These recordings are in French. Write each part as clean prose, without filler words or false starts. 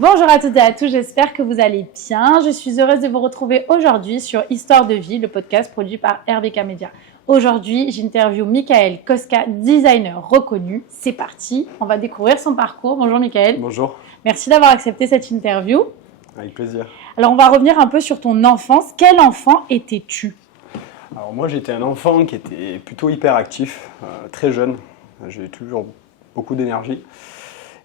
Bonjour à toutes et à tous, j'espère que vous allez bien. Je suis heureuse de vous retrouver aujourd'hui sur Histoire de vie, le podcast produit par RBK Media. Aujourd'hui, j'interviewe Michael Koska, designer reconnu. C'est parti, on va découvrir son parcours. Bonjour Michael. Bonjour. Merci d'avoir accepté cette interview. Avec plaisir. Alors on va revenir un peu sur ton enfance. Quel enfant étais-tu ? Alors moi j'étais un enfant qui était plutôt hyperactif, très jeune. J'ai eu toujours beaucoup d'énergie.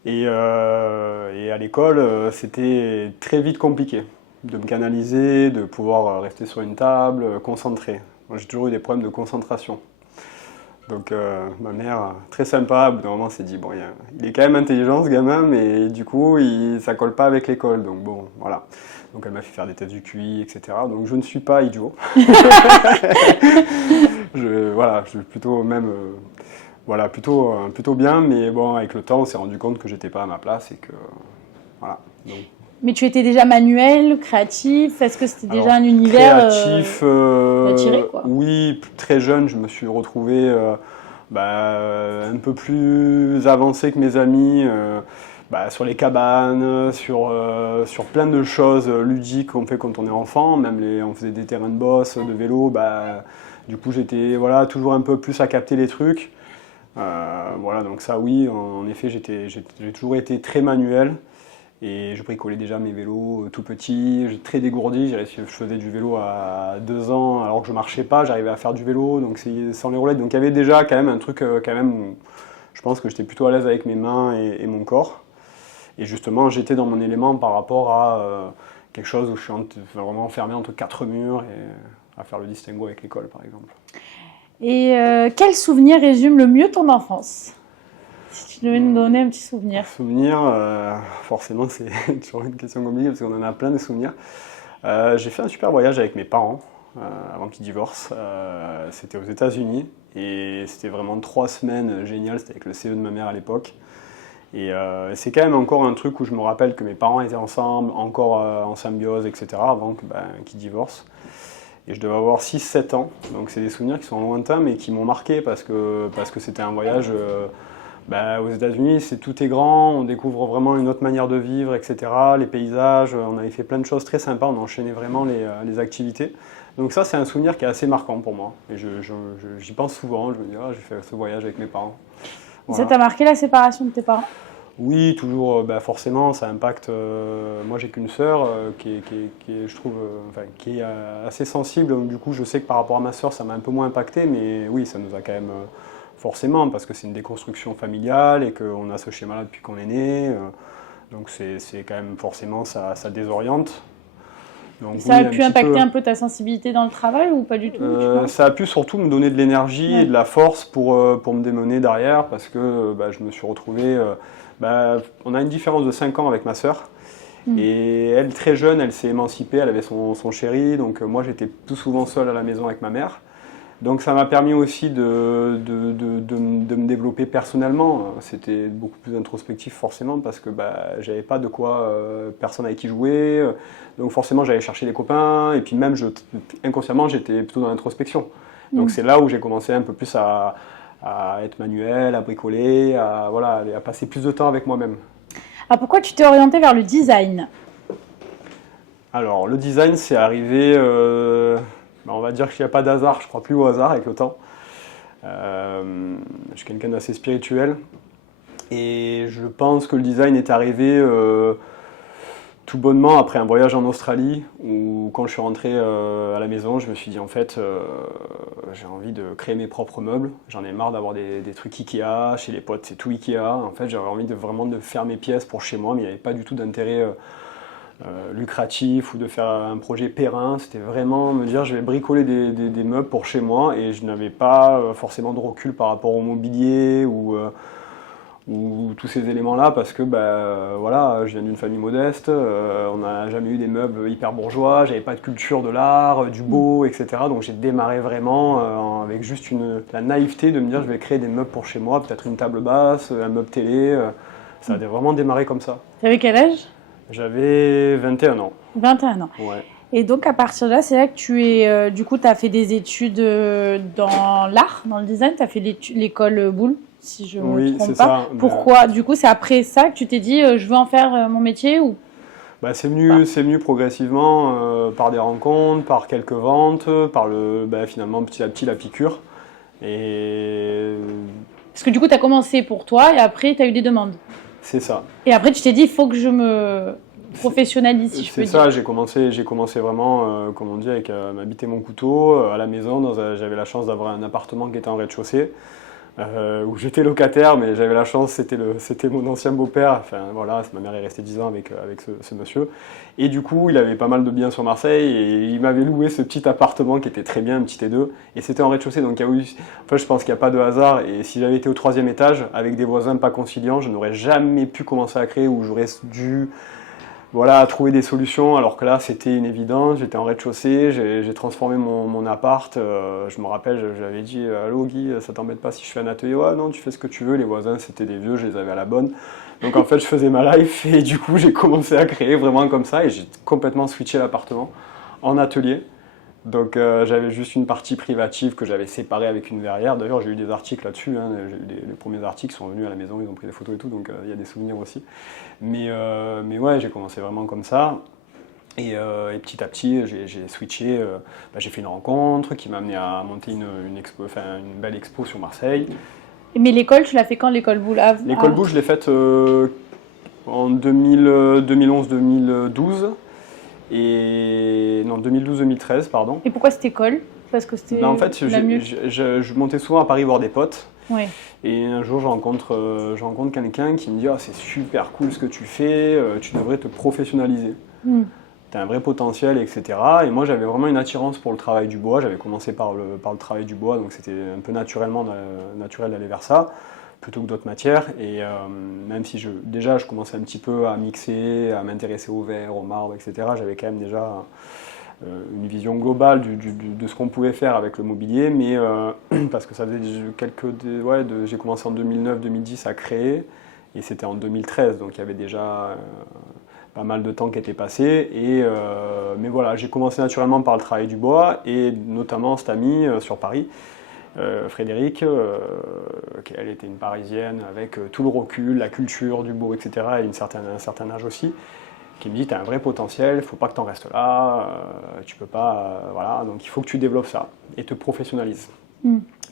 Et à l'école, c'était très vite compliqué de me canaliser, de pouvoir rester sur une table, concentré. Moi, j'ai toujours eu des problèmes de concentration. Donc ma mère, très sympa, au bout d'un moment, s'est dit, bon, il est quand même intelligent ce gamin, mais du coup, ça colle pas avec l'école. Donc bon, voilà. Donc elle m'a fait faire des tests du QI, etc. Donc je ne suis pas idiot. Je suis plutôt même... Voilà, plutôt bien, mais bon, avec le temps, on s'est rendu compte que j'étais pas à ma place et que, voilà. Donc, mais tu étais déjà manuel, créatif ? Est-ce que c'était déjà un univers créatif, attiré, quoi ? Oui, très jeune, je me suis retrouvé un peu plus avancé que mes amis sur les cabanes, sur plein de choses ludiques qu'on fait quand on est enfant. Même on faisait des terrains de bosse, de vélo. Du coup, j'étais toujours un peu plus à capter les trucs. Donc ça oui, en effet j'ai toujours été très manuel et je bricolais déjà mes vélos tout petit, j'ai très dégourdi, je faisais du vélo à 2 ans alors que je marchais pas, j'arrivais à faire du vélo donc c'est sans les roulettes, donc il y avait déjà quand même un truc où je pense que j'étais plutôt à l'aise avec mes mains et mon corps et justement j'étais dans mon élément par rapport à quelque chose où je suis vraiment enfermé entre 4 murs et à faire le distinguo avec l'école par exemple. Et quel souvenir résume le mieux ton enfance ? Si tu devais nous donner un petit souvenir. Souvenir, forcément, c'est toujours une question compliquée parce qu'on en a plein de souvenirs. J'ai fait un super voyage avec mes parents avant qu'ils divorcent. C'était aux États-Unis et c'était vraiment 3 semaines géniales. C'était avec le CE de ma mère à l'époque. Et c'est quand même encore un truc où je me rappelle que mes parents étaient ensemble, encore en symbiose, etc. avant qu'ils divorcent. Et je devais avoir 6-7 ans, donc c'est des souvenirs qui sont lointains mais qui m'ont marqué parce que c'était un voyage aux États-Unis, tout est grand, on découvre vraiment une autre manière de vivre, etc. Les paysages, on avait fait plein de choses très sympas, on enchaînait vraiment les activités. Donc ça c'est un souvenir qui est assez marquant pour moi et j'y pense souvent, je me dis j'ai fait ce voyage avec mes parents. Voilà. Ça t'a marqué la séparation de tes parents ? Oui, toujours, forcément, ça impacte. Moi, j'ai qu'une sœur qui est assez sensible. Donc, du coup, je sais que par rapport à ma sœur, ça m'a un peu moins impacté. Mais oui, ça nous a quand même forcément, parce que c'est une déconstruction familiale et qu'on a ce schéma-là depuis qu'on est né. Donc, c'est quand même forcément, ça désoriente. Donc, ça a pu impacter un peu ta sensibilité dans le travail ou pas du tout Ça a pu surtout me donner de l'énergie et de la force pour me démener derrière parce que je me suis retrouvé... on a une différence de 5 ans avec ma sœur et elle, très jeune, elle s'est émancipée, elle avait son chéri, donc moi j'étais tout souvent seul à la maison avec ma mère. Donc ça m'a permis aussi de me développer personnellement. C'était beaucoup plus introspectif forcément parce que j'avais pas de quoi, personne avec qui jouer. Donc forcément j'allais chercher les copains et puis même inconsciemment j'étais plutôt dans l'introspection. Donc c'est là où j'ai commencé un peu plus à être manuel, à bricoler, à passer plus de temps avec moi-même. Alors pourquoi tu t'es orienté vers le design ? Alors le design c'est arrivé... on va dire qu'il n'y a pas d'hasard, je ne crois plus au hasard avec le temps. Je suis quelqu'un d'assez spirituel et je pense que le design est arrivé tout bonnement après un voyage en Australie où quand je suis rentré à la maison, je me suis dit en fait j'ai envie de créer mes propres meubles. J'en ai marre d'avoir des trucs Ikea, chez les potes c'est tout Ikea. En fait j'avais envie vraiment de faire mes pièces pour chez moi mais il n'y avait pas du tout d'intérêt lucratif ou de faire un projet périn, c'était vraiment me dire je vais bricoler des meubles pour chez moi et je n'avais pas forcément de recul par rapport au mobilier ou tous ces éléments-là parce que je viens d'une famille modeste, on n'a jamais eu des meubles hyper bourgeois, j'avais pas de culture de l'art, du beau, etc. Donc j'ai démarré vraiment avec juste la naïveté de me dire je vais créer des meubles pour chez moi, peut-être une table basse, un meuble télé, ça a vraiment démarré comme ça. Tu avais quel âge ? J'avais 21 ans. 21 ans. Ouais. Et donc, à partir de là, c'est là que tu as fait des études dans l'art, dans le design. Tu as fait l'école Boulle, si je ne Oui, me trompe c'est pas. ça. Pourquoi? Du coup, c'est après ça que tu t'es dit, je veux en faire mon métier ou... C'est venu progressivement par des rencontres, par quelques ventes, par finalement petit à petit la piqûre. Et Parce que du coup, tu as commencé pour toi et après, tu as eu des demandes. c'est ça. Et après, tu t'es dit, il faut que je me professionnalise, si je peux C'est ça, dire. j'ai commencé vraiment, comme on dit, avec m'habiter mon couteau à la maison. J'avais la chance d'avoir un appartement qui était en rez-de-chaussée. Où j'étais locataire, mais j'avais la chance, c'était mon ancien beau-père, enfin voilà, ma mère est restée 10 ans avec ce monsieur, et du coup il avait pas mal de biens sur Marseille, et il m'avait loué ce petit appartement qui était très bien, un petit T2, et c'était en rez-de-chaussée, donc je pense qu'il n'y a pas de hasard, et si j'avais été au 3e étage, avec des voisins pas conciliants, je n'aurais jamais pu commencer à créer, ou j'aurais dû trouver des solutions, alors que là c'était une évidence, j'étais en rez-de-chaussée, j'ai transformé mon appart, je me rappelle, j'avais dit « Allô Guy, ça t'embête pas si je fais un atelier ?» « Ouais, non, tu fais ce que tu veux », les voisins c'était des vieux, je les avais à la bonne. Donc en fait je faisais ma life et du coup j'ai commencé à créer vraiment comme ça et j'ai complètement switché l'appartement en atelier. Donc j'avais juste une partie privative que j'avais séparée avec une verrière. D'ailleurs j'ai eu des articles là-dessus, hein. J'ai eu les premiers articles sont venus à la maison, ils ont pris des photos et tout, donc il y a des souvenirs aussi. Mais ouais, j'ai commencé vraiment comme ça. Et petit à petit, j'ai switché. J'ai fait une rencontre qui m'a amené à monter une belle expo sur Marseille. Mais l'école, tu l'as fait quand, l'école Boulave? L'école Boulle, je l'ai faite en 2011-2012. Et non, 2012-2013, pardon. Et pourquoi cette école? Parce que c'était En fait, la mieux. je montais souvent à Paris voir des potes. Ouais. Et un jour, je rencontre quelqu'un qui me dit « c'est super cool ce que tu fais, tu devrais te professionnaliser. Tu as un vrai potentiel, etc. » Et moi, j'avais vraiment une attirance pour le travail du bois. J'avais commencé par le travail du bois, donc c'était un peu naturel d'aller vers ça, plutôt que d'autres matières. Et même si je commençais un petit peu à mixer, à m'intéresser au verre, au marbre, etc., j'avais quand même déjà une vision globale de ce qu'on pouvait faire avec le mobilier, mais parce que ça faisait j'ai commencé en 2009-2010 à créer, et c'était en 2013, donc il y avait déjà pas mal de temps qui était passé, mais voilà, j'ai commencé naturellement par le travail du bois, et notamment cet ami sur Paris, Frédéric, elle était une Parisienne avec tout le recul, la culture du beau, etc., et un certain âge aussi, qui me dit tu as un vrai potentiel, il ne faut pas que tu en restes là, tu peux pas, voilà, donc il faut que tu développes ça et te professionnalises.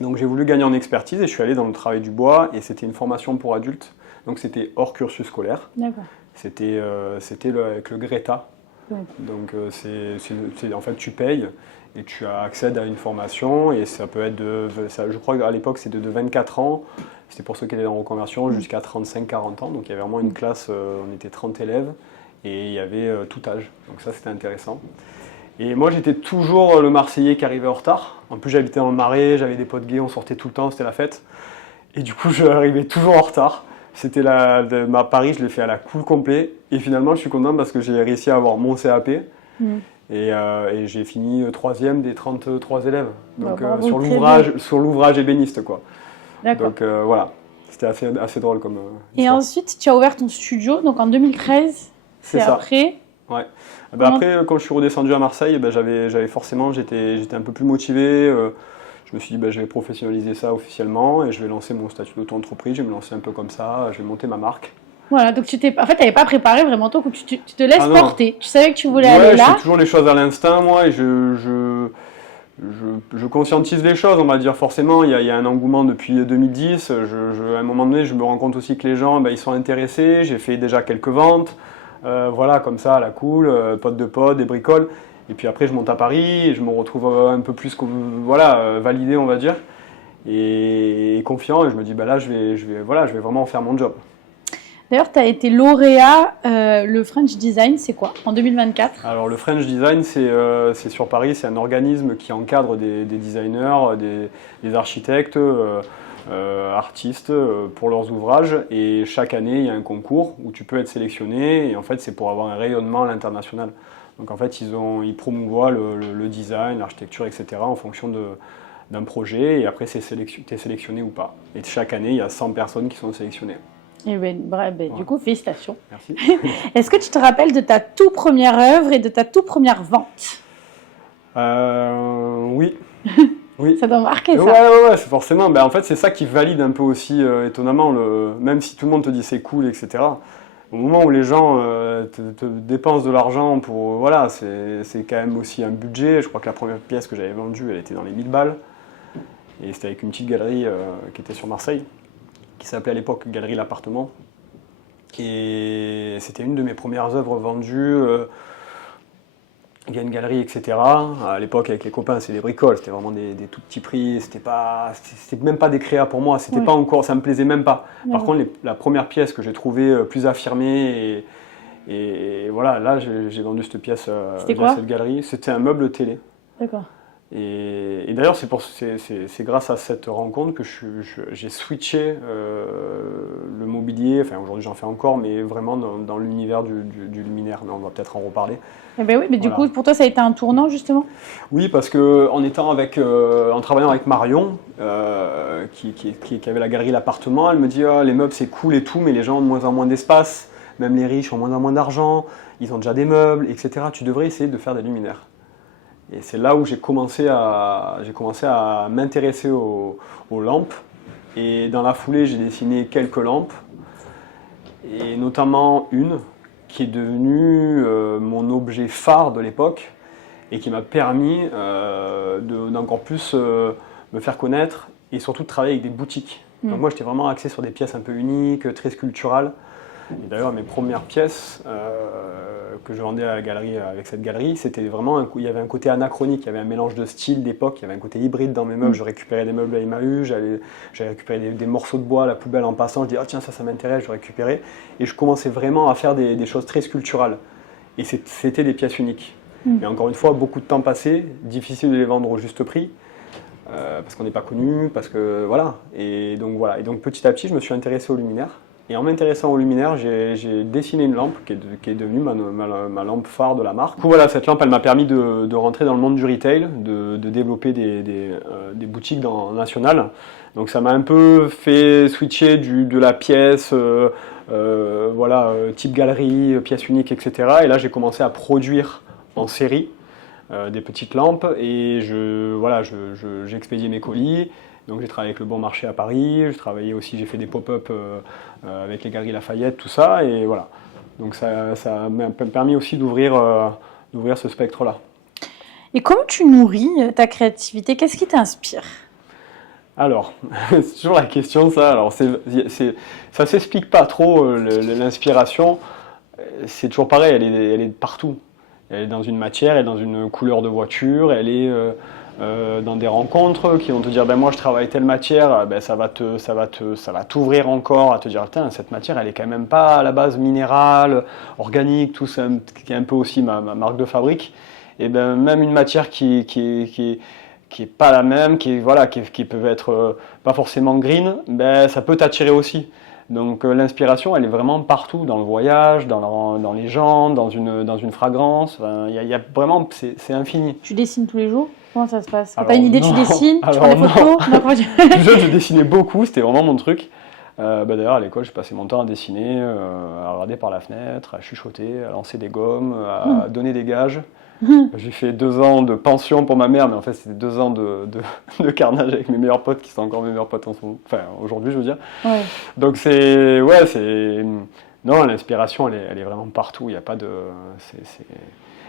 Donc j'ai voulu gagner en expertise et je suis allé dans le travail du bois et c'était une formation pour adultes, donc c'était hors cursus scolaire. D'accord. C'était avec le Greta, donc en fait tu payes et tu accèdes à une formation et ça peut être je crois qu'à l'époque c'était de 24 ans, c'était pour ceux qui étaient en reconversion jusqu'à 35-40 ans, donc il y avait vraiment une classe, on était 30 élèves. Et il y avait tout âge, donc ça c'était intéressant. Et moi j'étais toujours le Marseillais qui arrivait en retard. En plus j'habitais dans le Marais, j'avais des potes gays, on sortait tout le temps, c'était la fête. Et du coup j'arrivais toujours en retard. C'était ma Paris, je l'ai fait à la cool complet. Et finalement je suis content parce que j'ai réussi à avoir mon CAP. Et j'ai fini 3e des 33 élèves. Donc sur l'ouvrage ébéniste quoi. D'accord. Donc voilà, c'était assez drôle comme Et histoire. ensuite tu as ouvert ton studio, donc en 2013. C'est ça. Après. Ouais. Après, quand je suis redescendu à Marseille, j'avais forcément, j'étais un peu plus motivé. Je me suis dit, je vais professionnaliser ça officiellement et je vais lancer mon statut d'auto-entreprise. Je vais me lancer un peu comme ça. Je vais monter ma marque. Voilà, donc en fait, tu n'avais pas préparé vraiment ton coup. Tu te laisses porter. Tu savais que tu voulais aller là. Je fais toujours les choses à l'instinct, moi, et je conscientise les choses, on va dire. Forcément, il y a un engouement depuis 2010. À un moment donné, je me rends compte aussi que les gens, ils sont intéressés. J'ai fait déjà quelques ventes. Voilà, comme ça, à la cool, potes de potes, des bricoles. Et puis après, je monte à Paris et je me retrouve un peu plus validé, on va dire, et confiant. Et je me dis, là, je vais vraiment faire mon job. D'ailleurs, tu as été lauréat. Le French Design, c'est quoi, en 2024? Alors, le French Design, c'est sur Paris. C'est un organisme qui encadre des designers, des architectes, artistes pour leurs ouvrages, et chaque année il y a un concours où tu peux être sélectionné, et en fait c'est pour avoir un rayonnement à l'international. Donc en fait ils promouvoient le design, l'architecture, etc. en fonction d'un projet, et après tu es sélectionné ou pas. Et chaque année il y a 100 personnes qui sont sélectionnées. Et du coup, félicitations. Merci. Est-ce que tu te rappelles de ta toute première œuvre et de ta toute première vente? Oui. Oui. Ça doit marquer ça. Ouais, c'est forcément. En fait, c'est ça qui valide un peu aussi, étonnamment, même si tout le monde te dit c'est cool, etc. Au moment où les gens te dépensent de l'argent pour... Voilà, c'est quand même aussi un budget. Je crois que la première pièce que j'avais vendue, elle était dans les 1000 balles. Et c'était avec une petite galerie qui était sur Marseille, qui s'appelait à l'époque Galerie L'Appartement. Et c'était une de mes premières œuvres vendues. Il y a une galerie, etc. À l'époque, avec les copains, c'est des bricoles, c'était vraiment des tout petits prix, c'était même pas des créas pour moi, c'était pas encore, ça me plaisait même pas. Par contre, la première pièce que j'ai trouvée plus affirmée, et voilà, là, j'ai vendu cette pièce à cette galerie. C'était un meuble télé. D'accord. Et d'ailleurs, c'est grâce à cette rencontre que j'ai switché le mobilier. Enfin, aujourd'hui, j'en fais encore, mais vraiment dans l'univers du luminaire. Mais on va peut-être en reparler. Eh ben oui, mais du coup, pour toi, ça a été un tournant, justement? Oui, parce en travaillant avec Marion, qui avait la galerie L'Appartement, elle me dit les meubles, c'est cool et tout, mais les gens ont de moins en moins d'espace. Même les riches ont moins en moins d'argent. Ils ont déjà des meubles, etc. Tu devrais essayer de faire des luminaires. Et c'est là où j'ai commencé à m'intéresser aux lampes. Et dans la foulée, j'ai dessiné quelques lampes, et notamment une qui est devenue mon objet phare de l'époque et qui m'a permis d'encore plus me faire connaître et surtout de travailler avec des boutiques. Donc moi, j'étais vraiment axé sur des pièces un peu uniques, très sculpturales. Et d'ailleurs, mes premières pièces que je vendais à la galerie avec cette galerie, c'était vraiment il y avait un côté anachronique, il y avait un mélange de styles d'époque, il y avait un côté hybride dans mes meubles. Je récupérais des meubles à Emmaüs, j'avais récupéré des morceaux de bois à la poubelle en passant, je dis tiens, ça m'intéresse, je récupérais. Et je commençais vraiment à faire des choses très sculpturales. Et c'était des pièces uniques. Mais encore une fois, beaucoup de temps passé, difficile de les vendre au juste prix. Parce qu'on n'est pas connu, parce que voilà. Et donc petit à petit, je me suis intéressé aux luminaires. Et en m'intéressant aux luminaires, j'ai dessiné une lampe qui est devenue ma lampe phare de la marque. Du coup, voilà, cette lampe, elle m'a permis de rentrer dans le monde du retail, de développer des boutiques nationales. Donc ça m'a un peu fait switcher de la pièce, type galerie, pièce unique, etc. Et là, j'ai commencé à produire en série des petites lampes et j'ai expédié mes colis. Donc j'ai travaillé avec le Bon Marché à Paris, j'ai fait des pop-up avec les Galeries Lafayette, tout ça, et voilà. Donc ça m'a permis aussi d'ouvrir ce spectre-là. Et comment tu nourris ta créativité? Qu'est-ce qui t'inspire? Alors, c'est toujours la question ça. Alors ça s'explique pas trop l'inspiration. C'est toujours pareil, elle est partout. Elle est dans une matière, elle est dans une couleur de voiture, elle est dans des rencontres qui vont te dire moi je travaille telle matière, ça va t'ouvrir encore à te dire cette matière elle est quand même pas à la base minérale, organique, tout ça qui est un peu aussi ma marque de fabrique. Et même une matière qui est pas la même, qui peut être pas forcément green, ça peut t'attirer aussi. Donc l'inspiration, elle est vraiment partout, dans le voyage, dans les gens, dans une fragrance. Il y a vraiment, c'est infini. Tu dessines tous les jours? Comment ça se passe? Quand tu as une idée, tu dessines? Tu prends des photos? Plus jeune, je dessinais beaucoup, c'était vraiment mon truc. D'ailleurs, à l'école, je passais mon temps à dessiner, à regarder par la fenêtre, à chuchoter, à lancer des gommes, à donner des gages. J'ai fait 2 ans de pension pour ma mère, mais en fait c'était 2 ans de carnage avec mes meilleurs potes qui sont encore mes meilleurs potes aujourd'hui, je veux dire. Ouais. Donc non, l'inspiration elle est vraiment partout. Il y a pas de.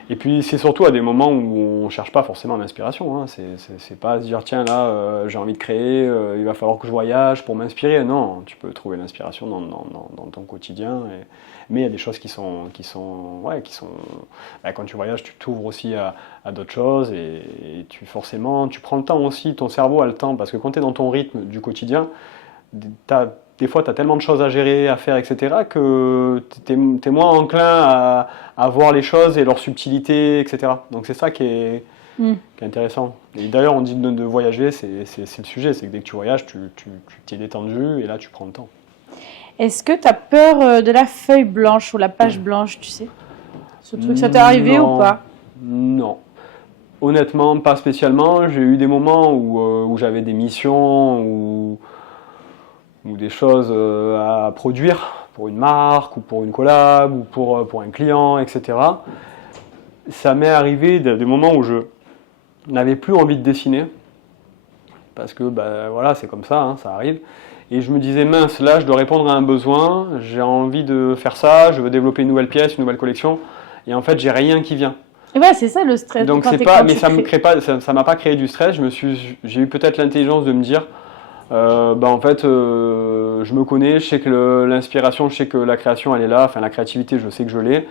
Et puis c'est surtout à des moments où on cherche pas forcément l'inspiration. Hein. C'est pas se dire tiens là j'ai envie de créer, il va falloir que je voyage pour m'inspirer. Non, tu peux trouver l'inspiration dans ton quotidien. Mais il y a des choses qui sont quand tu voyages, tu t'ouvres aussi à d'autres choses et tu prends le temps aussi, ton cerveau a le temps, parce que quand tu es dans ton rythme du quotidien, des fois tu as tellement de choses à gérer, à faire, etc., que tu es moins enclin à voir les choses et leur subtilité, etc. Donc c'est ça qui est intéressant. Et d'ailleurs on dit de voyager, c'est le sujet, c'est que dès que tu voyages, tu t'es détendu et là tu prends le temps. Est-ce que tu as peur de la feuille blanche ou la page blanche, tu sais? Ce truc, ça t'est arrivé ou pas? Non. Honnêtement, pas spécialement. J'ai eu des moments où j'avais des missions ou des choses à produire pour une marque ou pour une collab ou pour un client, etc. Ça m'est arrivé des moments où je n'avais plus envie de dessiner. parce que voilà, c'est comme ça, hein, ça arrive. Et je me disais, mince, là, je dois répondre à un besoin, j'ai envie de faire ça, je veux développer une nouvelle pièce, une nouvelle collection, et en fait, j'ai rien qui vient. Et ouais, c'est ça le stress. Donc c'est pas, mais ça me crée pas, ça m'a pas créé du stress. J'ai eu peut-être l'intelligence de me dire, en fait, je me connais, je sais que l'inspiration, je sais que la création, elle est là, enfin la créativité, je sais que je l'ai.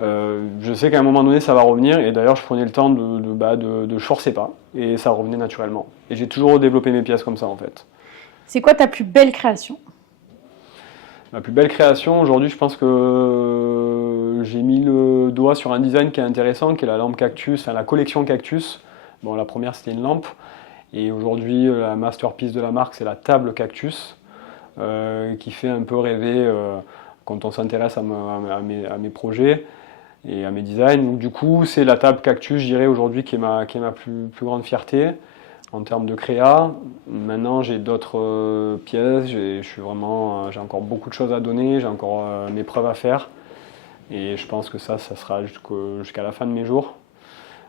Je sais qu'à un moment donné, ça va revenir. Et d'ailleurs, je prenais le temps je forçais pas, et ça revenait naturellement. Et j'ai toujours développé mes pièces comme ça, en fait. C'est quoi ta plus belle création? Ma plus belle création, aujourd'hui, je pense que j'ai mis le doigt sur un design qui est intéressant, qui est la lampe cactus, enfin la collection cactus. Bon, la première, c'était une lampe. Et aujourd'hui, la masterpiece de la marque, c'est la table cactus, qui fait un peu rêver quand on s'intéresse à mes projets et à mes designs. Donc, du coup, c'est la table cactus, je dirais, aujourd'hui, qui est ma plus grande fierté en termes de créa. Maintenant, j'ai d'autres pièces, j'ai encore beaucoup de choses à donner, j'ai encore mes preuves à faire. Et je pense que ça sera jusqu'à la fin de mes jours.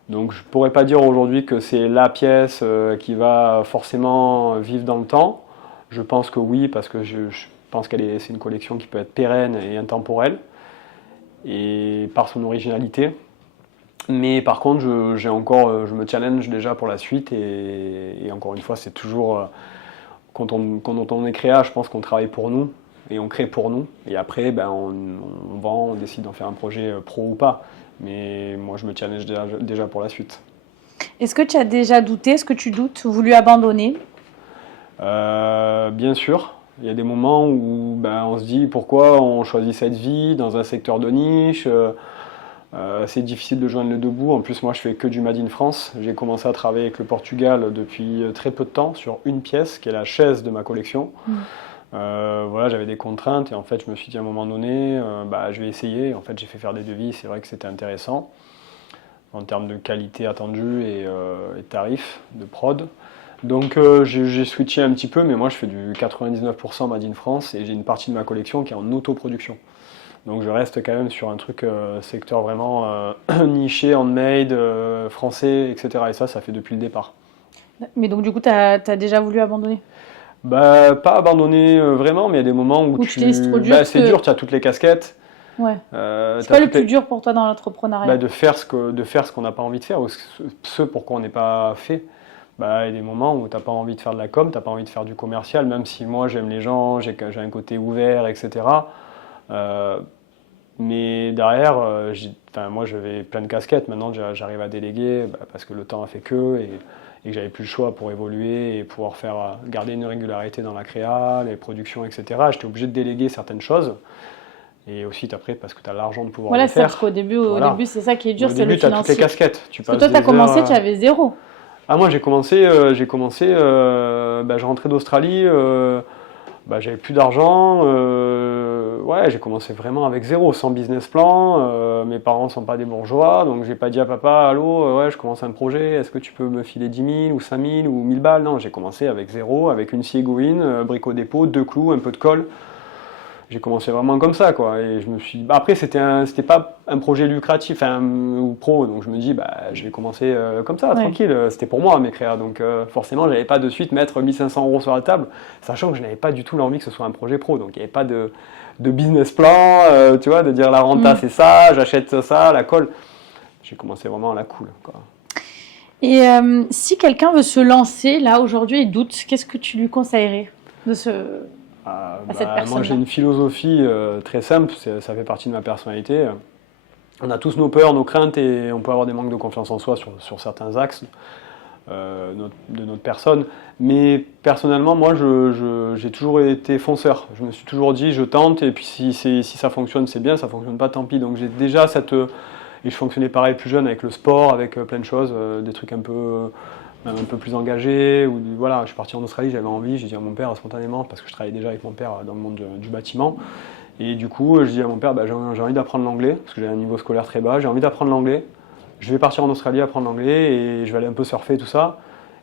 Donc je ne pourrais pas dire aujourd'hui que c'est la pièce qui va forcément vivre dans le temps. Je pense que oui, parce que je pense c'est une collection qui peut être pérenne et intemporelle, et par son originalité. Mais par contre, je me challenge déjà pour la suite, et encore une fois, c'est toujours, quand on est créa, je pense qu'on travaille pour nous, et on crée pour nous, et après, on vend, on décide d'en faire un projet pro ou pas. Mais moi, je me challenge déjà pour la suite. Est-ce que tu as déjà douté? Est-ce que tu doutes? Voulu abandonner? Bien sûr. Il y a des moments où on se dit pourquoi on choisit cette vie dans un secteur de niche. C'est difficile de joindre les deux bouts. En plus, moi, je fais que du Made in France. J'ai commencé à travailler avec le Portugal depuis très peu de temps sur une pièce qui est la chaise de ma collection. Voilà, j'avais des contraintes et en fait je me suis dit à un moment donné, je vais essayer. En fait, j'ai fait faire des devis, c'est vrai que c'était intéressant en termes de qualité attendue et tarifs de prod. Donc j'ai switché un petit peu, mais moi je fais du 99% Made in France et j'ai une partie de ma collection qui est en autoproduction. Donc je reste quand même sur un truc secteur vraiment niché, handmade, français, etc. Et ça fait depuis le départ. Mais donc du coup, tu as déjà voulu abandonner? Pas abandonner vraiment, mais il y a des moments où c'est dur, tu as toutes les casquettes. Ouais. C'est quoi le plus dur pour toi dans l'entrepreneuriat? De faire ce qu'on n'a pas envie de faire, ou ce pourquoi on n'est pas fait. Il y a des moments où tu n'as pas envie de faire de la com, tu n'as pas envie de faire du commercial, même si moi j'aime les gens, j'ai un côté ouvert, etc. Mais derrière, moi j'avais plein de casquettes, maintenant j'arrive à déléguer parce que le temps a fait et que j'avais plus le choix pour évoluer et pouvoir garder une régularité dans la créa, les productions, etc. J'étais obligé de déléguer certaines choses. Et aussi après, parce que tu as l'argent de pouvoir le faire. Voilà, parce qu'au début, c'est ça qui est dur, c'est le financier. Au début, tu as toutes les casquettes. Parce que toi, tu as commencé, tu avais zéro. Ah, moi, j'ai commencé, je rentrais d'Australie, j'avais plus d'argent. J'ai commencé vraiment avec zéro, sans business plan. Mes parents ne sont pas des bourgeois, donc j'ai pas dit à papa, allô, je commence un projet, est-ce que tu peux me filer 10 000 ou 5 000 ou 1000 balles? Non, j'ai commencé avec zéro, avec une scie aiguine, brique au dépôt, 2 clous, un peu de colle. J'ai commencé vraiment comme ça, quoi. Et je me suis. Après, c'était pas un projet lucratif, ou pro, donc je me dis, je vais commencer comme ça, tranquille. C'était pour moi mes créas, donc forcément, j'allais pas de suite mettre 1 500 € sur la table, sachant que je n'avais pas du tout l'envie que ce soit un projet pro, donc il n'y avait pas de business plan, tu vois, de dire la renta c'est ça, j'achète ça, la colle. J'ai commencé vraiment à la cool, quoi. Et si quelqu'un veut se lancer là aujourd'hui et doute, qu'est-ce que tu lui conseillerais de cette personne-là? Moi j'ai une philosophie très simple, ça fait partie de ma personnalité. On a tous nos peurs, nos craintes et on peut avoir des manques de confiance en soi sur certains axes de notre personne. Mais personnellement, moi j'ai toujours été fonceur. Je me suis toujours dit je tente et puis si ça fonctionne c'est bien, ça fonctionne pas tant pis. Donc j'ai déjà et je fonctionnais pareil plus jeune avec le sport, avec plein de choses, des trucs un peu plus engagé, voilà, je suis parti en Australie, j'avais envie, j'ai dit à mon père spontanément, parce que je travaillais déjà avec mon père dans le monde du bâtiment, et du coup je dis à mon père, j'ai envie d'apprendre l'anglais, parce que j'ai un niveau scolaire très bas, j'ai envie d'apprendre l'anglais, je vais partir en Australie apprendre l'anglais, et je vais aller un peu surfer, tout ça,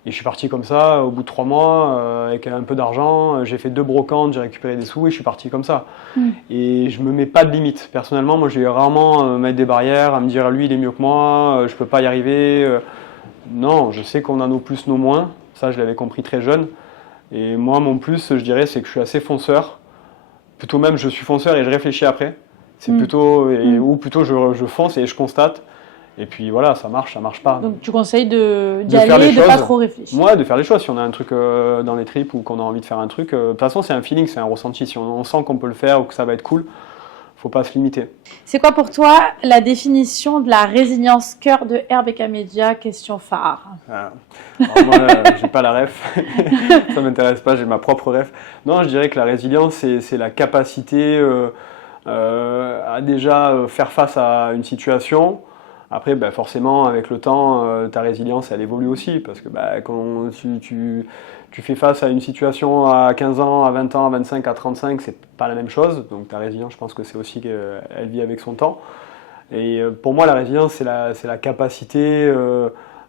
et je suis parti comme ça, au bout de 3 mois, avec un peu d'argent, j'ai fait 2 brocantes, j'ai récupéré des sous, et je suis parti comme ça. Et je me mets pas de limite, personnellement, moi je vais rarement mettre des barrières, à me dire lui il est mieux que moi, je peux pas y arriver. Non, je sais qu'on a nos plus, nos moins. Ça, je l'avais compris très jeune. Et moi, mon plus, je dirais, c'est que je suis assez fonceur. Plutôt même, je suis fonceur et je réfléchis après. C'est plutôt, ou plutôt je fonce et je constate. Et puis voilà, ça marche pas. Donc tu conseilles d'y aller et de pas trop réfléchir. Ouais, de faire les choses. Si on a un truc dans les tripes ou qu'on a envie de faire un truc, de toute façon, c'est un feeling, c'est un ressenti. Si on sent qu'on peut le faire ou que ça va être cool, faut pas se limiter. C'est quoi pour toi la définition de la résilience cœur de RBK Media? Question phare. Alors moi, j'ai pas la ref. Ça m'intéresse pas, j'ai ma propre ref. Non, je dirais que la résilience, c'est la capacité à déjà faire face à une situation. Après, forcément, avec le temps, ta résilience, elle évolue aussi. Parce que quand tu fais face à une situation à 15 ans, à 20 ans, à 25, à 35, c'est pas la même chose. Donc ta résilience, je pense que c'est aussi qu'elle vit avec son temps. Et pour moi, la résilience, c'est la capacité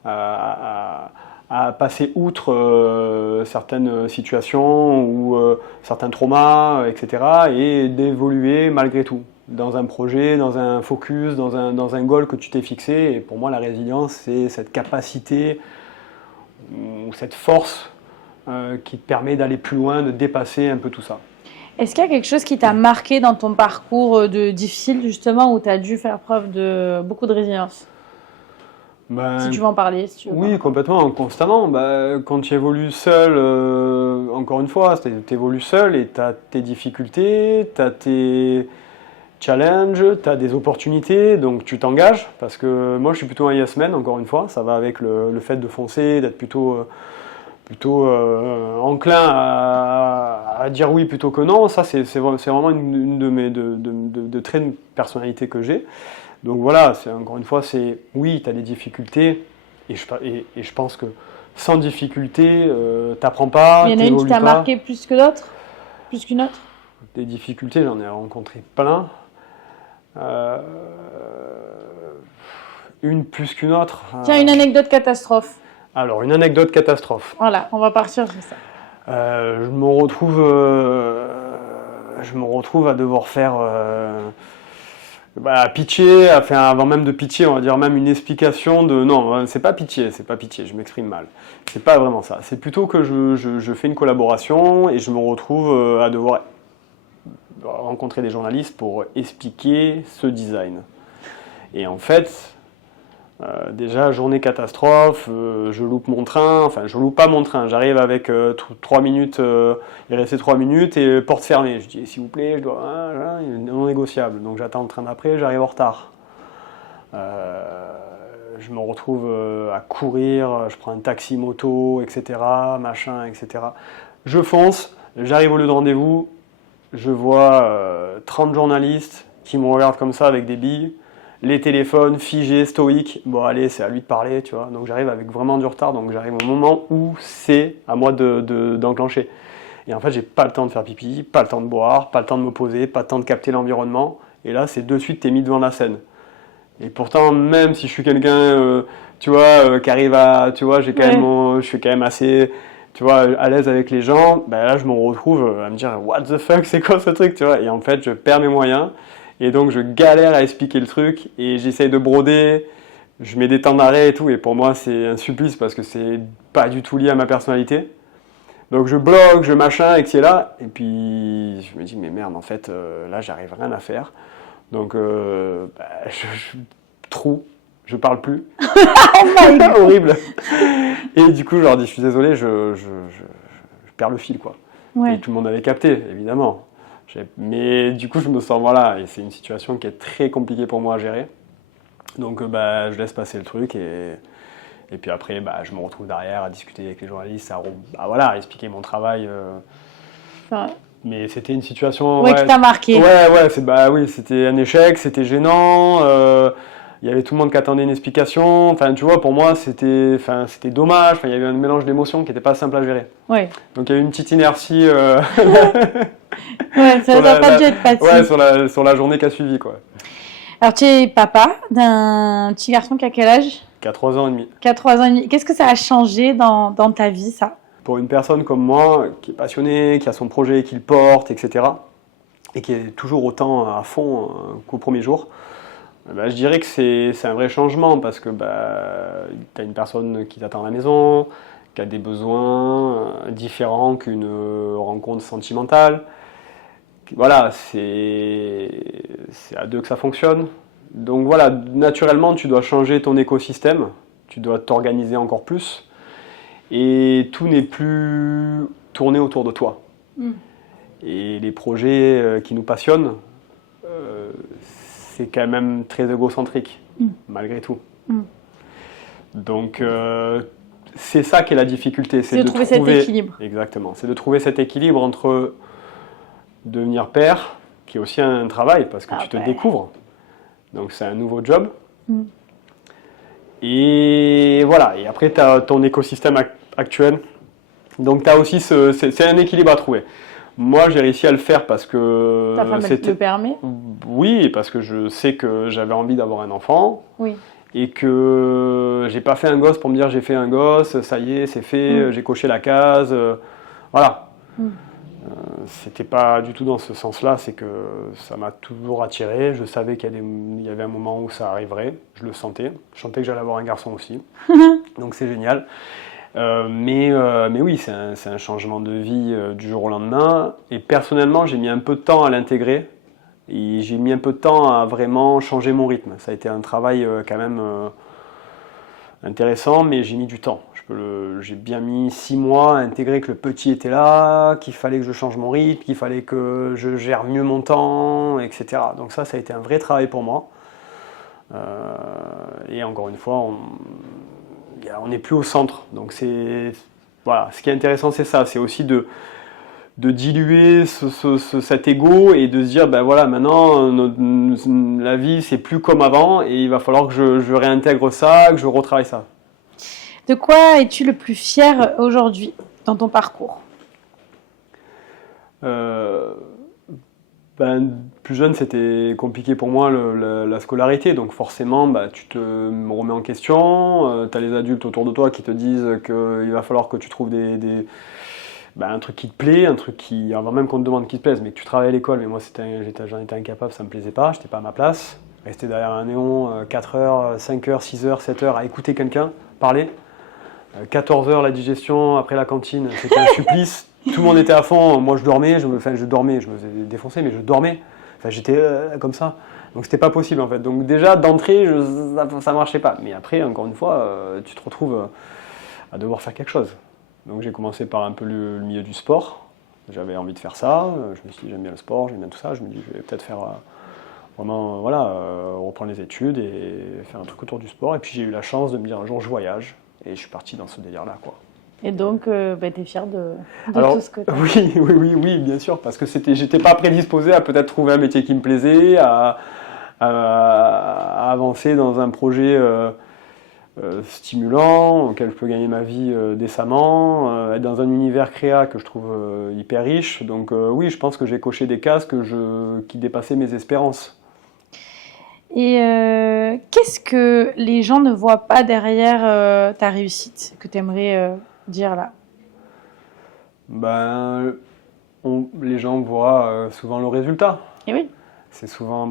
à passer outre certaines situations ou certains traumas, etc. et d'évoluer malgré tout. Dans un projet, dans un focus, dans un goal que tu t'es fixé. Et pour moi, la résilience, c'est cette capacité ou cette force qui te permet d'aller plus loin, de dépasser un peu tout ça. Est-ce qu'il y a quelque chose qui t'a marqué dans ton parcours difficile, justement, où tu as dû faire preuve de beaucoup de résilience? Si tu veux en parler. Si tu veux oui, complètement, constamment. Quand tu évolues seul, encore une fois, tu évolues seul et tu as tes difficultés, tu as tes challenges, tu as des opportunités, donc tu t'engages. Parce que moi, je suis plutôt un yes man, encore une fois. Ça va avec le fait de foncer, d'être plutôt enclin à dire oui plutôt que non. Ça, c'est vraiment une de mes de traits de personnalité que j'ai. Donc voilà, encore une fois, oui, tu as des difficultés, et je pense que sans difficulté, t'apprends pas, il y en a une qui t'a marqué plus que d'autres? Plus qu'une autre? Des difficultés, j'en ai rencontré plein. Une plus qu'une autre. Tiens, une anecdote catastrophe. Alors, une anecdote catastrophe. Voilà, on va partir sur ça. Je me retrouve à devoir faire... pitcher, avant même de pitcher, on va dire même une explication de... Non, c'est pas pitcher, je m'exprime mal. C'est pas vraiment ça. C'est plutôt que je fais une collaboration et je me retrouve à devoir rencontrer des journalistes pour expliquer ce design. Et en fait, déjà, journée catastrophe, je loupe mon train, je loupe pas mon train, j'arrive avec 3 minutes, il restait 3 minutes et porte fermée. Je dis, s'il vous plaît, je dois, non négociable. Donc j'attends le train d'après, j'arrive en retard. Je me retrouve à courir, je prends un taxi moto, etc., machin, etc. Je fonce, j'arrive au lieu de rendez-vous, je vois 30 journalistes qui me regardent comme ça avec des billes. Les téléphones figés, stoïques, bon allez, c'est à lui de parler, tu vois. Donc j'arrive avec vraiment du retard, donc j'arrive au moment où c'est à moi d'enclencher. Et en fait, j'ai pas le temps de faire pipi, pas le temps de boire, pas le temps de me poser, pas le temps de capter l'environnement. Et là, c'est de suite, t'es mis devant la scène. Et pourtant, même si je suis quelqu'un, qui arrive à, tu vois, je suis quand même assez, tu vois, à l'aise avec les gens, là, je me retrouve à me dire, what the fuck, c'est quoi ce truc, tu vois. Et en fait, je perds mes moyens. Et donc, je galère à expliquer le truc et j'essaye de broder, je mets des temps d'arrêt et tout. Et pour moi, c'est un supplice parce que c'est pas du tout lié à ma personnalité. Donc, je bloque, je machin, et que c'est là. Et puis, je me dis, mais merde, en fait, là, j'arrive rien à faire. Donc, je parle plus. Horrible. Et du coup, je leur dis, je suis désolé, je perds le fil, quoi. Ouais. Et tout le monde avait capté, évidemment. Mais du coup, je me sens, voilà, et c'est une situation qui est très compliquée pour moi à gérer. Donc, je laisse passer le truc et puis après, je me retrouve derrière à discuter avec les journalistes, à expliquer mon travail. Mais c'était une situation... qui t'a marqué. Oui, c'était un échec, c'était gênant. Il y avait tout le monde qui attendait une explication. Enfin, tu vois, pour moi, c'était dommage. Il y avait un mélange d'émotions qui n'était pas simple à gérer. Ouais. Donc, il y a eu une petite inertie... ça n'a pas dû être facile. Ouais, sur la journée qui a suivi, quoi. Alors, tu es papa d'un petit garçon qui a quel âge? Qui a 3 ans et demi. Qui a 3 ans et demi. Qu'est-ce que ça a changé dans ta vie, ça? Pour une personne comme moi, qui est passionnée, qui a son projet, qui le porte, etc., et qui est toujours autant à fond qu'au premier jour, je dirais que c'est un vrai changement parce que tu as une personne qui t'attend à la maison, qui a des besoins différents qu'une rencontre sentimentale. Voilà, c'est à deux que ça fonctionne. Donc voilà, naturellement, tu dois changer ton écosystème, tu dois t'organiser encore plus, et tout n'est plus tourné autour de toi. Et les projets qui nous passionnent, c'est quand même très égocentrique, malgré tout. Donc c'est ça qui est la difficulté, c'est de trouver cet équilibre. Exactement, c'est de trouver cet équilibre entre devenir père, qui est aussi un travail, parce que tu te découvres, donc c'est un nouveau job. Et voilà, et après tu as ton écosystème actuel, donc tu as aussi c'est un équilibre à trouver. Moi j'ai réussi à le faire parce que... Ta femme te le permet? Oui, parce que je sais que j'avais envie d'avoir un enfant. Oui. Et que j'ai pas fait un gosse pour me dire j'ai fait un gosse, ça y est, c'est fait, j'ai coché la case, voilà. C'était pas du tout dans ce sens-là, c'est que ça m'a toujours attiré, je savais qu'il y avait un moment où ça arriverait, je le sentais, je sentais que j'allais avoir un garçon aussi, donc c'est génial. Mais oui, c'est un changement de vie du jour au lendemain, et personnellement j'ai mis un peu de temps à l'intégrer. Et j'ai mis un peu de temps à vraiment changer mon rythme. Ça a été un travail quand même intéressant, mais j'ai mis du temps. J'ai bien mis 6 mois à intégrer que le petit était là, qu'il fallait que je change mon rythme, qu'il fallait que je gère mieux mon temps, etc. Donc ça a été un vrai travail pour moi. Et encore une fois, on n'est plus au centre. Donc voilà, ce qui est intéressant, c'est ça. C'est aussi de diluer cet ego et de se dire ben voilà, maintenant la vie c'est plus comme avant et il va falloir que je réintègre ça, que je retravaille ça. De quoi es-tu le plus fier aujourd'hui dans ton parcours? Plus jeune, c'était compliqué pour moi la scolarité, donc forcément tu te remets en question, tu as les adultes autour de toi qui te disent qu'il va falloir que tu trouves un truc qui te plaît, un truc avant même qu'on te demande qui te plaise, mais que tu travailles à l'école, mais moi j'en étais incapable, ça me plaisait pas, j'étais pas à ma place. Rester derrière un néon 4 heures, 5 heures, 6 heures, 7 heures à écouter quelqu'un parler. 14 heures la digestion après la cantine, c'était un supplice. Tout le monde était à fond, moi je dormais, je me faisais défoncer, mais je dormais. Enfin, j'étais comme ça. Donc c'était pas possible en fait. Donc déjà d'entrée, ça marchait pas. Mais après, encore une fois, tu te retrouves à devoir faire quelque chose. Donc j'ai commencé par un peu le milieu du sport. J'avais envie de faire ça. Je me suis dit j'aime bien le sport, j'aime bien tout ça. Je me dis je vais peut-être faire vraiment reprendre les études et faire un truc autour du sport. Et puis j'ai eu la chance de me dire un jour je voyage et je suis parti dans ce délire-là quoi. Et donc, tu es fier de tout ce que tu as. Oui, bien sûr, parce que j'étais pas prédisposé à peut-être trouver un métier qui me plaisait, à avancer dans un projet stimulant, auquel je peux gagner ma vie décemment, être dans un univers créa que je trouve hyper riche. Donc oui, je pense que j'ai coché des cases qui dépassaient mes espérances. Et qu'est-ce que les gens ne voient pas derrière ta réussite, que tu aimerais dire là? Les gens voient souvent le résultat. Et oui. C'est souvent,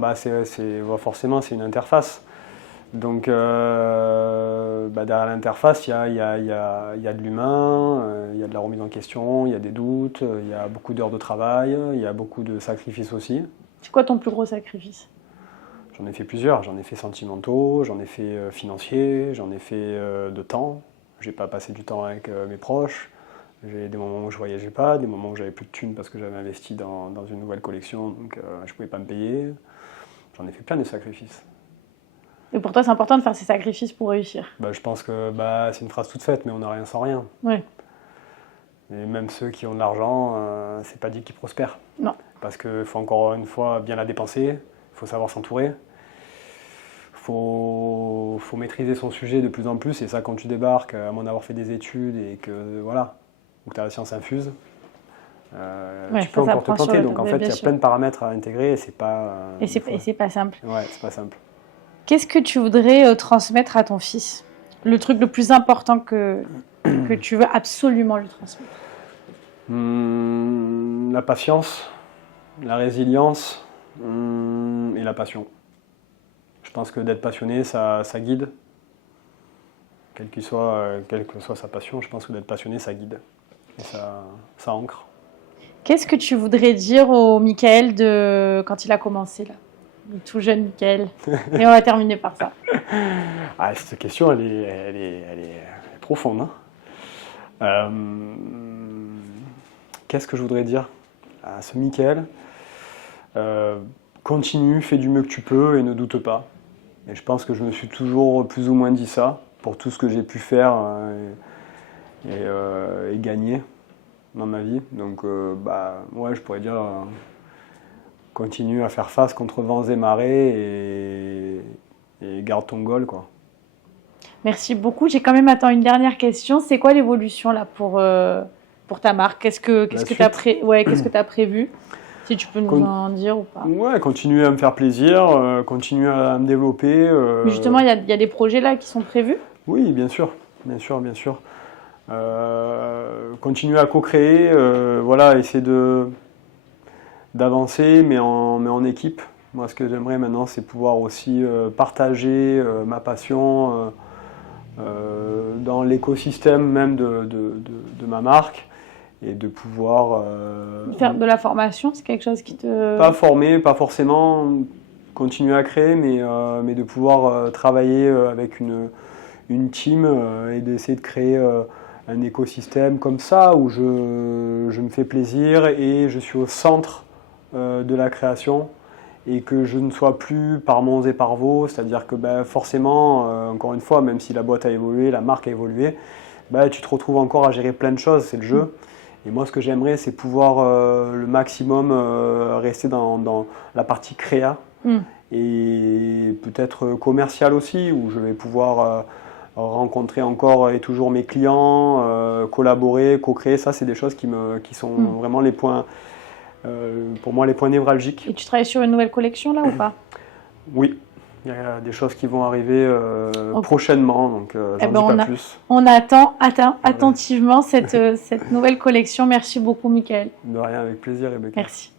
forcément, c'est une interface. Donc, derrière l'interface, il y a de l'humain, il y a de la remise en question, il y a des doutes, il y a beaucoup d'heures de travail, il y a beaucoup de sacrifices aussi. C'est quoi ton plus gros sacrifice? J'en ai fait plusieurs. J'en ai fait sentimentaux, j'en ai fait financiers, j'en ai fait de temps. J'ai pas passé du temps avec mes proches. J'ai des moments où je voyageais pas, des moments où j'avais plus de thunes parce que j'avais investi dans une nouvelle collection, donc je pouvais pas me payer. J'en ai fait plein de sacrifices. Et pour toi, c'est important de faire ces sacrifices pour réussir? Je pense que c'est une phrase toute faite, mais on n'a rien sans rien. Oui. Et même ceux qui ont de l'argent, c'est pas dit qu'ils prospèrent. Non. Parce qu'il faut encore une fois bien la dépenser, il faut savoir s'entourer. Faut maîtriser son sujet de plus en plus, et ça quand tu débarques, à moins d'avoir fait des études et que voilà, ou que tu as la science infuse, tu peux encore te planter. Donc en fait, il y a plein de paramètres à intégrer et c'est pas. Et c'est pas simple. Ouais, c'est pas simple. Qu'est-ce que tu voudrais transmettre à ton fils? Le truc le plus important que tu veux absolument lui transmettre? La patience, la résilience et la passion. Je pense que d'être passionné, ça guide. quelle que soit sa passion, je pense que d'être passionné, ça guide et ça ancre. Qu'est-ce que tu voudrais dire au Michael quand il a commencé, là? Le tout jeune Michael. Et on va terminer par ça. Ah, cette question, elle est profonde. Hein. Qu'est-ce que je voudrais dire à ce Michael? Continue, fais du mieux que tu peux et ne doute pas. Et je pense que je me suis toujours plus ou moins dit ça pour tout ce que j'ai pu faire et gagner dans ma vie. Donc, ouais, je pourrais dire continue à faire face contre vents et marées et garde ton goal, quoi. Merci beaucoup. J'ai quand même une dernière question. C'est quoi l'évolution là pour ta marque? Qu'est-ce que tu as prévu? Si tu peux nous en dire ou pas. Ouais, continuer à me faire plaisir, continuer à me développer. Mais justement, il y a des projets là qui sont prévus? Oui, bien sûr. Continuer à co-créer, voilà, essayer d'avancer, mais en équipe. Moi, ce que j'aimerais maintenant, c'est pouvoir aussi partager ma passion dans l'écosystème même de ma marque et de pouvoir... faire de la formation, c'est quelque chose qui te... Pas former, pas forcément continuer à créer, mais de pouvoir travailler avec une team et d'essayer de créer un écosystème comme ça où je me fais plaisir et je suis au centre de la création et que je ne sois plus par monts et par vaux, c'est-à-dire que forcément, encore une fois, même si la boîte a évolué, la marque a évolué, tu te retrouves encore à gérer plein de choses, c'est le jeu. Et moi, ce que j'aimerais, c'est pouvoir le maximum rester dans la partie créa et peut-être commercial aussi, où je vais pouvoir rencontrer encore et toujours mes clients, collaborer, co-créer. Ça, c'est des choses qui sont vraiment les points, pour moi, les points névralgiques. Et tu travailles sur une nouvelle collection là ou pas? Oui. Il y a des choses qui vont arriver prochainement, donc j'en dis pas plus. On attend attentivement cette nouvelle collection. Merci beaucoup, Michael. De rien, avec plaisir, Rebecca. Merci.